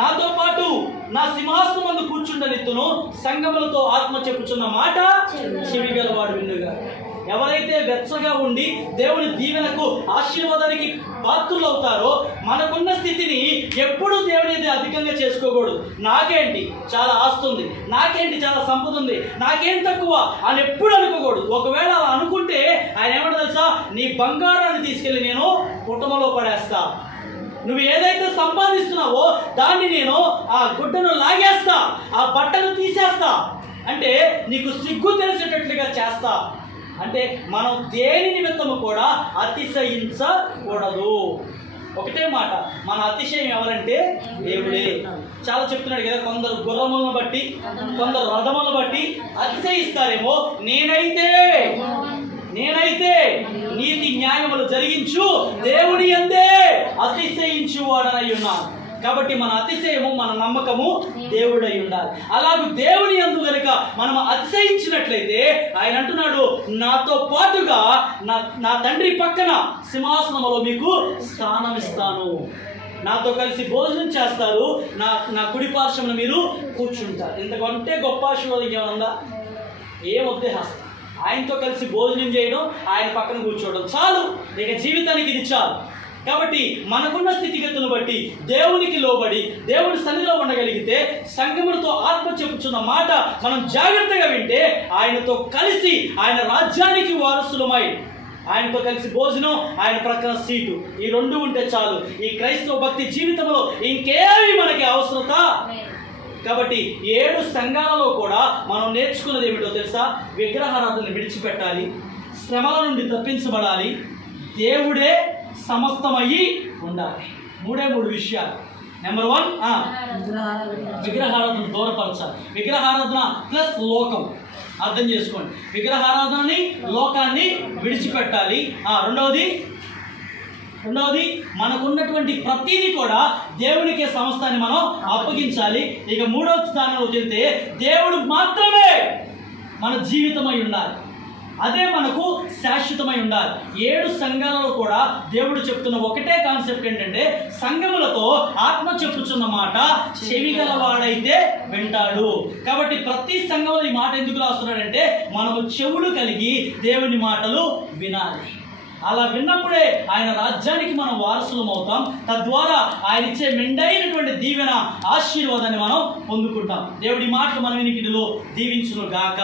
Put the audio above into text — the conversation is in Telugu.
నాతో పాటు నా సింహాసనం ముందు కూర్చుండనిత్తును, సంగములతో ఆత్మ చెప్పుచున్న మాట చెవిగలవాడు వినుగా. ఎవరైతే వెచ్చగా ఉండి దేవుని దీవెనకు ఆశీర్వాదానికి పాత్రులు అవుతారో, మనకున్న స్థితిని ఎప్పుడు దేవుని అధికంగా చేసుకోకూడదు. నాకేంటి చాలా ఆస్తుంది, నాకేంటి చాలా సంపద ఉంది, నాకేం తక్కువ అని ఎప్పుడు అనుకోకూడదు. ఒకవేళ అలా అనుకుంటే ఆయన ఏమంటే తెలుసా, నీ బంగారాన్ని తీసుకెళ్ళి నేను కుటుంబంలో పడేస్తా, నువ్వు ఏదైతే సంపాదిస్తున్నావో దాన్ని నేను ఆ గుడ్డను లాగేస్తా, ఆ బట్టను తీసేస్తా, అంటే నీకు సిగ్గు తెలిసేటట్లుగా చేస్తా. అంటే మనం దేని నిమిత్తము కూడా అతిశయించకూడదు. ఒకటే మాట, మన అతిశయం ఎవరంటే దేవుడే. చాలా చెప్తున్నాడు కదా, కొందరు గుర్రములను బట్టి, కొందరు రథములను బట్టి అతిశయిస్తారేమో, నేనైతే నీతి న్యాయములు జరిగించు దేవుని యందే అతిశయించు వాడనై ఉన్నాను. కాబట్టి మన అతిశయము, మన నమ్మకము దేవుడై ఉండాలి. అలాగే దేవుని యందు గనుక మనం అతిశయించినట్లయితే ఆయన అంటున్నాడు, నాతో పాటుగా నా తండ్రి పక్కన సింహాసనంలో మీకు స్థానం ఇస్తాను, నాతో కలిసి భోజనం చేస్తారు, నా కుడి పార్శ్వమున మీరు కూర్చుంటారు. ఇంతకంటే గొప్ప ఆశీర్వాదం ఏమైనా ఉందా? ఏమొద్దే హస్తం. ఆయనతో కలిసి భోజనం చేయడం, ఆయన పక్కన కూర్చోవడం చాలు. ఇక జీవితానికి ఇది చాలు. కాబట్టి మనకున్న స్థితిగతులను బట్టి దేవునికి లోబడి దేవుని సన్నిధిలో ఉండగలిగితే, సంగములతో ఆత్మ చెప్పుచున్న మాట మనం జాగ్రత్తగా వింటే, ఆయనతో కలిసి ఆయన రాజ్యానికి వారసులమై, ఆయనతో కలిసి భోజనం, ఆయన ప్రక్కన సీటు, ఈ రెండు ఉంటే చాలు. ఈ క్రైస్తవ భక్తి జీవితంలో ఇంకేమి మనకి అవసరత. కాబట్టి 7 సంఘాలలో కూడా మనం నేర్చుకున్నది ఏమిటో తెలుసా? విగ్రహారాధనను విడిచిపెట్టాలి, శ్రమల నుండి తప్పించబడాలి, దేవుడే సమస్తమయ్యి ఉండాలి. 3 విషయాలు. నెంబర్ 1, విగ్రహారాధన దూరపరచాలి. విగ్రహారాధన ప్లస్ లోకం. అర్థం చేసుకోండి, విగ్రహారాధనని, లోకాన్ని విడిచిపెట్టాలి. రెండవది మనకున్నటువంటి ప్రతిదీ కూడా దేవునికే సమస్తాన్ని మనం అప్పగించాలి. ఇక 3వ స్థానంలో వెళ్తే, దేవుడు మాత్రమే మన జీవితమై ఉండాలి, అదే మనకు శాశ్వతమై ఉండాలి. 7 సంఘాలలో కూడా దేవుడు చెప్తున్న ఒకటే కాన్సెప్ట్ ఏంటంటే, సంఘములతో ఆత్మ చెప్పుచున్న మాట చెవిగలవాడైతే వింటాడు. కాబట్టి ప్రతి సంఘంలో ఈ మాట ఎందుకు రాస్తున్నాడంటే, మనము చెవులు కలిగి దేవుని మాటలు వినాలి. అలా విన్నప్పుడే ఆయన రాజ్యానికి మనం వారసులం అవుతాం. తద్వారా ఆయన ఇచ్చే మెండైనటువంటి దీవెన, ఆశీర్వాదాన్ని మనం పొందుకుంటాం. దేవుడి మాటలు మన వినికిడిలో దీవించును గాక.